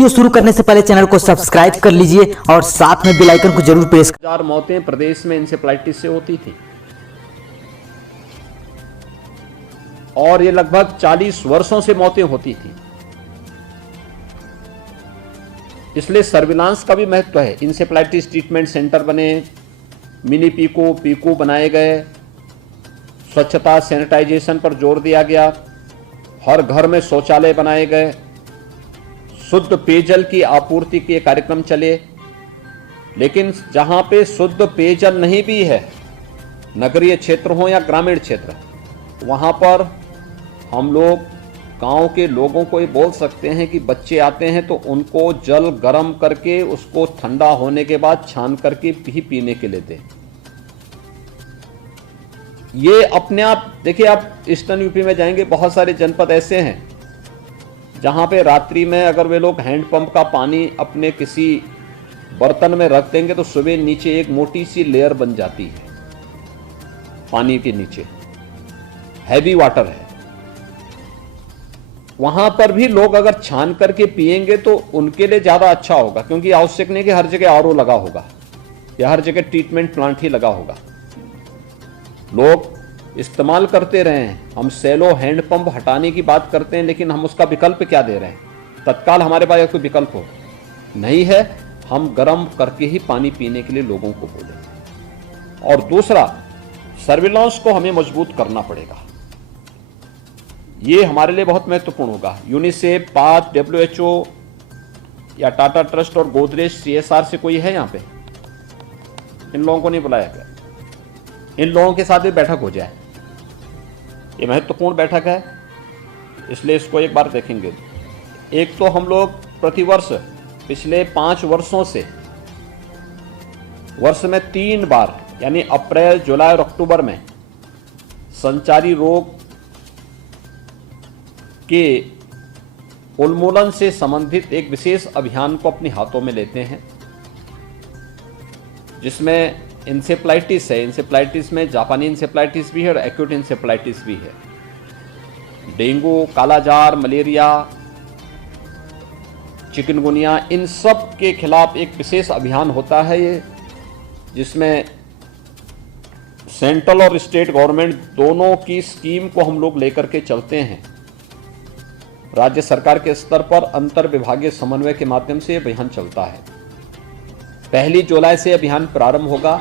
Video शुरू करने से पहले चैनल को सब्सक्राइब कर लीजिए और साथ में बेल आइकन को जरूर प्रेस। 1000 मौतें प्रदेश में इंसेफ्लाइटिस से होती थी और ये लगभग 40 वर्षों से मौतें होती थी। इसलिए सर्विलांस का भी महत्व है। इंसेफ्लाइटिस ट्रीटमेंट सेंटर बने, मिनी पीकू बनाए गए, स्वच्छता सैनिटाइजेशन पर जोर दिया गया, हर घर में शौचालय बनाए गए, शुद्ध पेयजल की आपूर्ति के कार्यक्रम चले। लेकिन जहां पे शुद्ध पेयजल नहीं भी है, नगरीय क्षेत्र हो या ग्रामीण क्षेत्र, वहां पर हम लोग गांव के लोगों को ये बोल सकते हैं कि बच्चे आते हैं तो उनको जल गर्म करके उसको ठंडा होने के बाद छान करके ही पीने के लिए दें। ये अपने आप देखिए, आप ईस्टर्न यूपी में जाएंगे, बहुत सारे जनपद ऐसे हैं जहां पे रात्रि में अगर वे लोग हैंडपंप का पानी अपने किसी बर्तन में रख देंगे तो सुबह नीचे एक मोटी सी लेयर बन जाती है, पानी के नीचे हैवी वाटर है। वहां पर भी लोग अगर छान करके पिएंगे तो उनके लिए ज्यादा अच्छा होगा, क्योंकि आवश्यक नहीं कि हर जगह आरओ लगा होगा या हर जगह ट्रीटमेंट प्लांट ही लगा होगा। लोग इस्तेमाल करते रहे हैं। हम सेलो हैंडपंप हटाने की बात करते हैं, लेकिन हम उसका विकल्प क्या दे रहे हैं? तत्काल हमारे पास कोई विकल्प हो नहीं है, हम गर्म करके ही पानी पीने के लिए लोगों को बोले। और दूसरा, सर्विलांस को हमें मजबूत करना पड़ेगा। ये हमारे लिए बहुत महत्वपूर्ण होगा। यूनिसेफ, पाथ, WHO या टाटा ट्रस्ट और गोदरेज CSR से कोई है यहाँ पे? इन लोगों को नहीं बुलाया गया। इन लोगों के साथ भी बैठक हो जाए। ये महत्वपूर्ण बैठक है, इसलिए इसको एक बार देखेंगे। एक तो हम लोग प्रतिवर्ष पिछले 5 वर्षों से वर्ष में 3 बार यानी अप्रैल, जुलाई और अक्टूबर में संचारी रोग के उन्मूलन से संबंधित एक विशेष अभियान को अपने हाथों में लेते हैं, जिसमें इंसेफ्लाइटिस है। इंसेफ्लाइटिस में जापानी इंसेफ्लाइटिस भी है और एक्यूट इंसेफ्लाइटिस भी है। डेंगू, कालाजार, मलेरिया, चिकनगुनिया, इन सब के खिलाफ एक विशेष अभियान होता है ये, जिसमें सेंट्रल और स्टेट गवर्नमेंट दोनों की स्कीम को हम लोग लेकर के चलते हैं। राज्य सरकार के स्तर पर अंतर विभागीय समन्वय के माध्यम से यह अभियान चलता है। 1 जुलाई से अभियान प्रारंभ होगा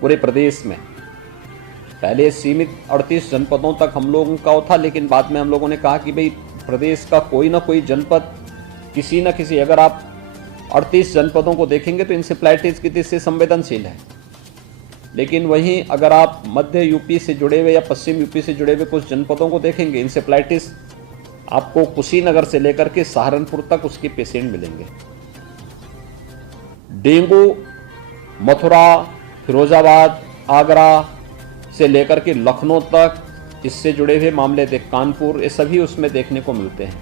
पूरे प्रदेश में। पहले सीमित 38 जनपदों तक हम लोगों का था, लेकिन बाद में हम लोगों ने कहा कि भाई प्रदेश का कोई ना कोई जनपद, किसी न किसी, अगर आप 38 जनपदों को देखेंगे तो इंसेफ्लाइटिस की दृष्टि से संवेदनशील है। लेकिन वहीं अगर आप मध्य यूपी से जुड़े हुए या पश्चिम यूपी से जुड़े हुए कुछ जनपदों को देखेंगे, इंसेफ्लाइटिस आपको कुशीनगर से लेकर के सहारनपुर तक उसके पेशेंट मिलेंगे। डेंगू मथुरा, फिरोजाबाद, आगरा से लेकर के लखनऊ तक इससे जुड़े हुए मामले कानपुर, ये सभी उसमें देखने को मिलते हैं।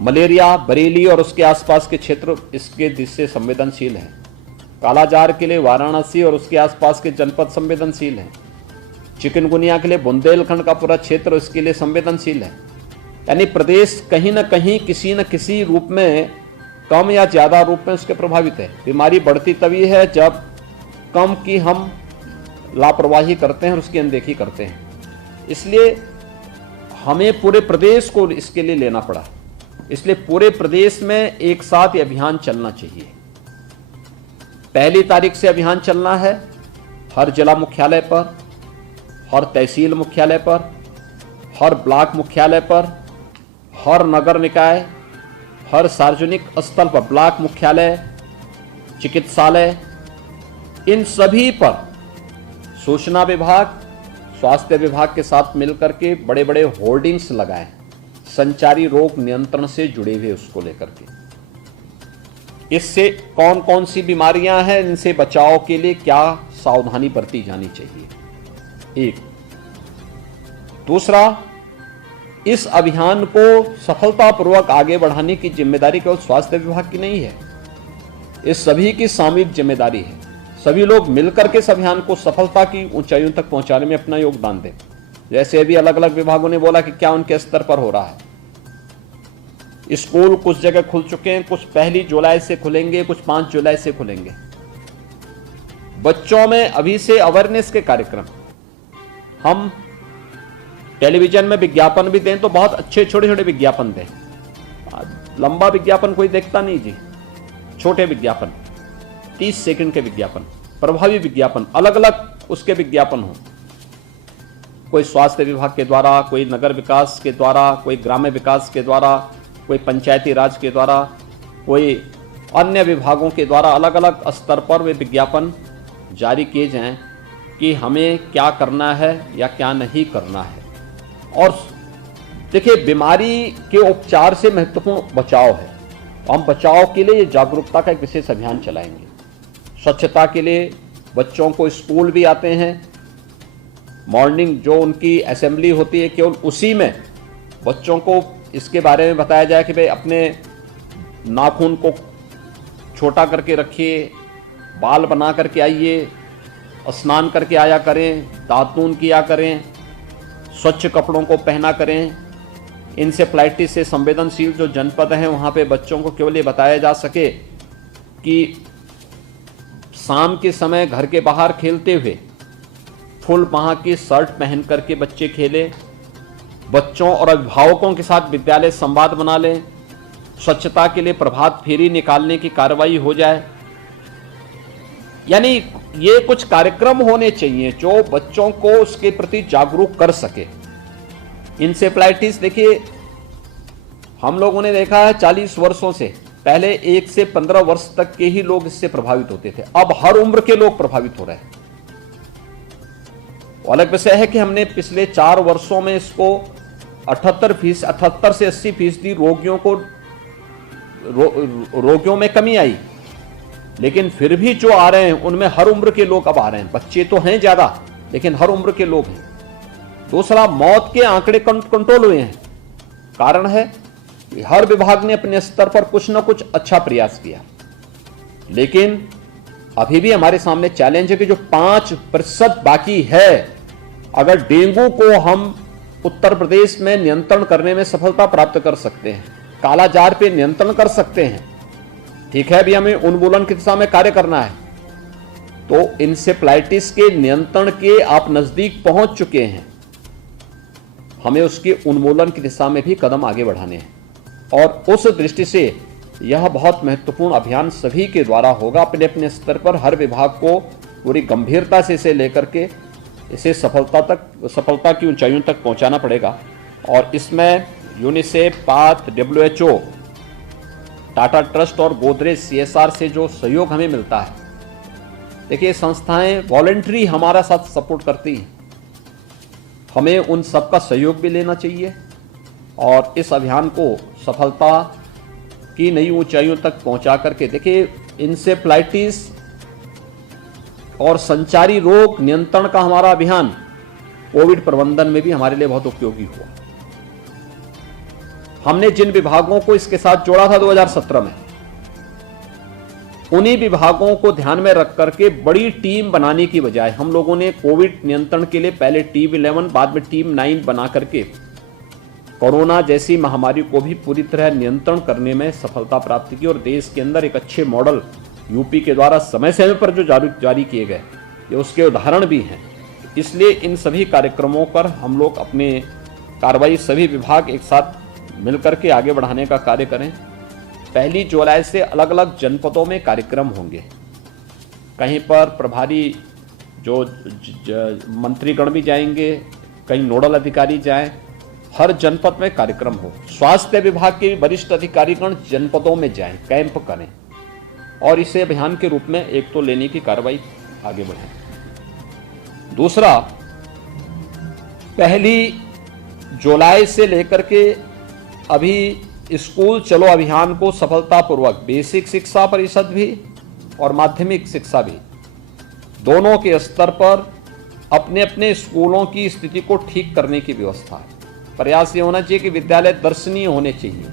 मलेरिया बरेली और उसके आसपास के क्षेत्र इसके दृष्टि से संवेदनशील हैं। कालाजार के लिए वाराणसी और उसके आसपास के जनपद संवेदनशील हैं। चिकनगुनिया के लिए बुंदेलखंड का पूरा क्षेत्र इसके लिए संवेदनशील है। यानी प्रदेश कहीं ना कहीं किसी न किसी रूप में, कम या ज्यादा रूप में उसके प्रभावित है। बीमारी बढ़ती तभी है जब कम की हम लापरवाही करते हैं और उसकी अनदेखी करते हैं। इसलिए हमें पूरे प्रदेश को इसके लिए लेना पड़ा। इसलिए पूरे प्रदेश में एक साथ ये अभियान चलना चाहिए। 1 तारीख से अभियान चलना है। हर जिला मुख्यालय पर, हर तहसील मुख्यालय पर, हर ब्लॉक मुख्यालय पर, हर नगर निकाय, हर सार्वजनिक स्थल पर, ब्लॉक मुख्यालय, चिकित्सालय, इन सभी पर सूचना विभाग, स्वास्थ्य विभाग के साथ मिलकर के बड़े बड़े होर्डिंग्स लगाए, संचारी रोग नियंत्रण से जुड़े हुए उसको लेकर के। इससे कौन कौन सी बीमारियां हैं, इनसे बचाव के लिए क्या सावधानी बरती जानी चाहिए, एक। दूसरा, इस अभियान को सफलतापूर्वक आगे बढ़ाने की जिम्मेदारी केवल स्वास्थ्य विभाग की नहीं है, इस सभी की सामूहिक जिम्मेदारी है। सभी लोग मिलकर के इस अभियान को सफलता की ऊंचाइयों तक पहुंचाने में अपना योगदान दें। जैसे अभी अलग अलग विभागों ने बोला कि क्या उनके स्तर पर हो रहा है, स्कूल कुछ जगह खुल चुके हैं, कुछ 1 जुलाई से खुलेंगे, कुछ 5 जुलाई से खुलेंगे। बच्चों में अभी से अवेयरनेस के कार्यक्रम, हम टेलीविजन में विज्ञापन भी दें तो बहुत अच्छे छोटे छोटे विज्ञापन दें, लंबा विज्ञापन कोई देखता नहीं जी, छोटे विज्ञापन, 30 सेकंड के विज्ञापन, प्रभावी विज्ञापन, अलग अलग उसके विज्ञापन हो, कोई स्वास्थ्य विभाग के द्वारा, कोई नगर विकास के द्वारा, कोई ग्राम्य विकास के द्वारा, कोई पंचायती राज के द्वारा, कोई अन्य विभागों के द्वारा, अलग अलग स्तर पर वे विज्ञापन जारी किए जाएं कि हमें क्या करना है या क्या नहीं करना है। और देखिए, बीमारी के उपचार से महत्वपूर्ण बचाव है। हम बचाव के लिए जागरूकता का एक विशेष अभियान चलाएंगे। स्वच्छता के लिए बच्चों को स्कूल भी आते हैं, मॉर्निंग जो उनकी असेंबली होती है केवल उसी में बच्चों को इसके बारे में बताया जाए कि भाई अपने नाखून को छोटा करके रखिए, बाल बना करके आइए, स्नान करके आया करें, दातून किया करें, स्वच्छ कपड़ों को पहना करें। इंसेफ्लाइटिस से संवेदनशील जो जनपद हैं वहाँ पे बच्चों को केवल ये बताया जा सके कि शाम के समय घर के बाहर खेलते हुए फुल बाह की शर्ट पहन करके बच्चे खेलें, बच्चों और अभिभावकों के साथ विद्यालय संवाद बना लें, स्वच्छता के लिए प्रभात फेरी निकालने की कार्रवाई हो जाए। यानी ये कुछ कार्यक्रम होने चाहिए जो बच्चों को उसके प्रति जागरूक कर सके। इंसेफ्लाइटिस देखिए, हम लोगों ने देखा है 40 वर्षों से, पहले 1 से 15 वर्ष तक के ही लोग इससे प्रभावित होते थे, अब हर उम्र के लोग प्रभावित हो रहे हैं। अलग विषय है कि हमने पिछले 4 वर्षों में इसको 78 से 80% रोगियों में कमी आई, लेकिन फिर भी जो आ रहे हैं उनमें हर उम्र के लोग अब आ रहे हैं। बच्चे तो हैं ज्यादा, लेकिन हर उम्र के लोग हैं। दूसरा, मौत के आंकड़े कंट्रोल हुए हैं। कारण है कि हर विभाग ने अपने स्तर पर कुछ न कुछ अच्छा प्रयास किया, लेकिन अभी भी हमारे सामने चैलेंज है कि जो 5% बाकी है, अगर डेंगू को हम उत्तर प्रदेश में नियंत्रण करने में सफलता प्राप्त कर सकते हैं, कालाजार पे नियंत्रण कर सकते हैं, ठीक है, अभी हमें उन्मूलन की दिशा में कार्य करना है, तो इंसेफ्लाइटिस के नियंत्रण के आप नजदीक पहुंच चुके हैं, हमें उसके उन्मूलन की दिशा में भी कदम आगे बढ़ाने हैं। और उस दृष्टि से यह बहुत महत्वपूर्ण अभियान सभी के द्वारा होगा। अपने अपने स्तर पर हर विभाग को पूरी गंभीरता से इसे लेकर के इसे सफलता की ऊंचाइयों तक पहुंचाना पड़ेगा। और इसमें UNICEF, path, WHO, Tata trust और गोदरेज CSR से जो सहयोग हमें मिलता है, देखिए संस्थाएं वॉलंटरी हमारा साथ सपोर्ट करती हैं, हमें उन सब का सहयोग भी लेना चाहिए और इस अभियान को सफलता की नई ऊंचाइयों तक पहुंचा करके, देखिए इंसेफ्लाइटिस और संचारी रोग नियंत्रण का हमारा अभियान कोविड प्रबंधन में भी हमारे लिए बहुत उपयोगी हुआ। हमने जिन विभागों को इसके साथ जोड़ा था 2017 में, उन्हीं विभागों को ध्यान में रख करके बड़ी टीम बनाने की बजाय हम लोगों ने कोविड नियंत्रण के लिए पहले टीम 11, बाद में टीम 9 बना करके कोरोना जैसी महामारी को भी पूरी तरह नियंत्रण करने में सफलता प्राप्त की। और देश के अंदर एक अच्छे मॉडल यूपी के द्वारा समय समय पर जो जारी किए गए, ये उसके उदाहरण भी हैं। इसलिए इन सभी कार्यक्रमों पर हम लोग अपने कार्रवाई सभी विभाग एक साथ मिलकर के आगे बढ़ाने का कार्य करें। 1 जुलाई से अलग अलग जनपदों में कार्यक्रम होंगे। कहीं पर प्रभारी जो मंत्रीगण भी जाएंगे, कहीं नोडल अधिकारी जाएं, हर जनपद में कार्यक्रम हो। स्वास्थ्य विभाग के वरिष्ठ अधिकारीगण जनपदों में जाएं, कैंप करें और इसे अभियान के रूप में एक तो लेने की कार्रवाई आगे बढ़ाएं। दूसरा, 1 जुलाई से लेकर के अभी स्कूल चलो अभियान को सफलतापूर्वक बेसिक शिक्षा परिषद भी और माध्यमिक शिक्षा भी दोनों के स्तर पर अपने अपने स्कूलों की स्थिति को ठीक करने की व्यवस्था है। प्रयास ये होना चाहिए कि विद्यालय दर्शनीय होने चाहिए।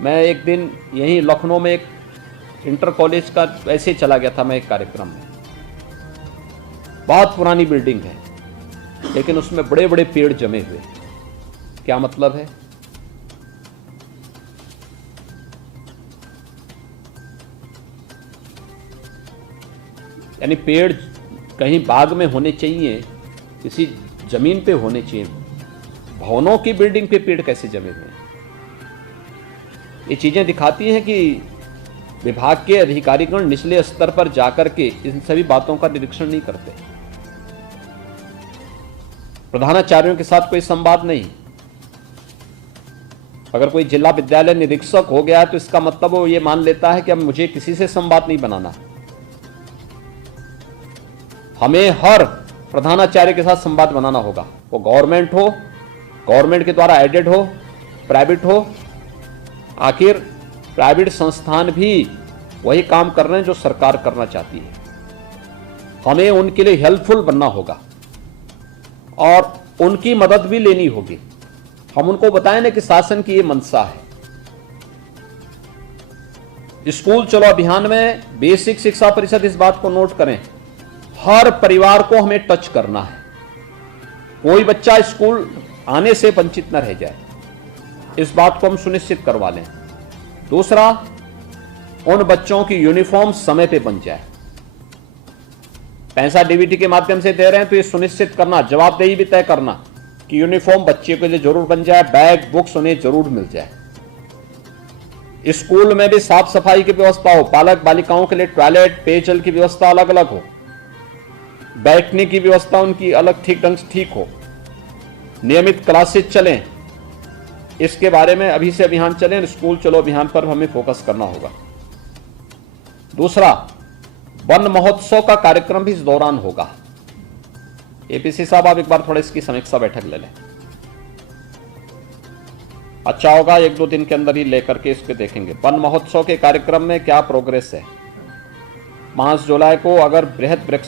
मैं एक दिन यहीं लखनऊ में एक इंटर कॉलेज का ऐसे चला गया था मैं एक कार्यक्रम में। बहुत पुरानी बिल्डिंग है, लेकिन उसमें बड़े बड़े पेड़ जमे हुए। क्या मतलब है? यानी पेड़ कहीं बाग में होने चाहिए, किसी जमीन पे होने चाहिए। भवनों की बिल्डिंग पे पेड़ कैसे जमे हुए हैं? ये चीजें दिखाती हैं कि विभाग के अधिकारीगण निचले स्तर पर जाकर के इन सभी बातों का निरीक्षण नहीं करते। प्रधानाचार्यों के साथ कोई संवाद नहीं। अगर कोई जिला विद्यालय निरीक्षक हो गया तो इसका मतलब वो ये मान लेता है कि अब मुझे किसी से संवाद नहीं बनाना। हमें हर प्रधानाचार्य के साथ संवाद बनाना होगा, वो गवर्नमेंट हो, गवर्नमेंट के द्वारा एडेड हो, प्राइवेट हो। आखिर प्राइवेट संस्थान भी वही काम कर रहे हैं जो सरकार करना चाहती है। हमें उनके लिए हेल्पफुल बनना होगा और उनकी मदद भी लेनी होगी। हम उनको बताएं ना कि शासन की ये मंशा है। स्कूल चलो अभियान में बेसिक शिक्षा परिषद इस बात को नोट करें, हर परिवार को हमें टच करना है। कोई बच्चा स्कूल आने से वंचित न रह जाए, इस बात को हम सुनिश्चित करवा लें। दूसरा, उन बच्चों की यूनिफॉर्म समय पे बन जाए। पैसा डीबीटी के माध्यम से दे रहे हैं तो ये सुनिश्चित करना, जवाबदेही भी तय करना कि यूनिफॉर्म बच्चे के लिए जरूर बन जाए, बैग बुक्स उन्हें जरूर मिल जाए। स्कूल में भी साफ सफाई की व्यवस्था हो, बालक बालिकाओं के लिए टॉयलेट, पेयजल की व्यवस्था अलग अलग हो, बैठने की व्यवस्था उनकी अलग ठीक ढंग से ठीक हो, नियमित क्लासेस चलें। इसके बारे में अभी से अभियान चलें। स्कूल चलो अभियान पर हमें फोकस करना होगा। दूसरा, वन महोत्सव का कार्यक्रम भी इस दौरान होगा। एपीसी साहब आप एक बार थोड़ा इसकी समीक्षा बैठक ले लें, अच्छा होगा। 1-2 दिन के अंदर ही लेकर के इसके देखेंगे वन महोत्सव के कार्यक्रम में क्या प्रोग्रेस है। 5 जुलाई को अगर बृहद वृक्ष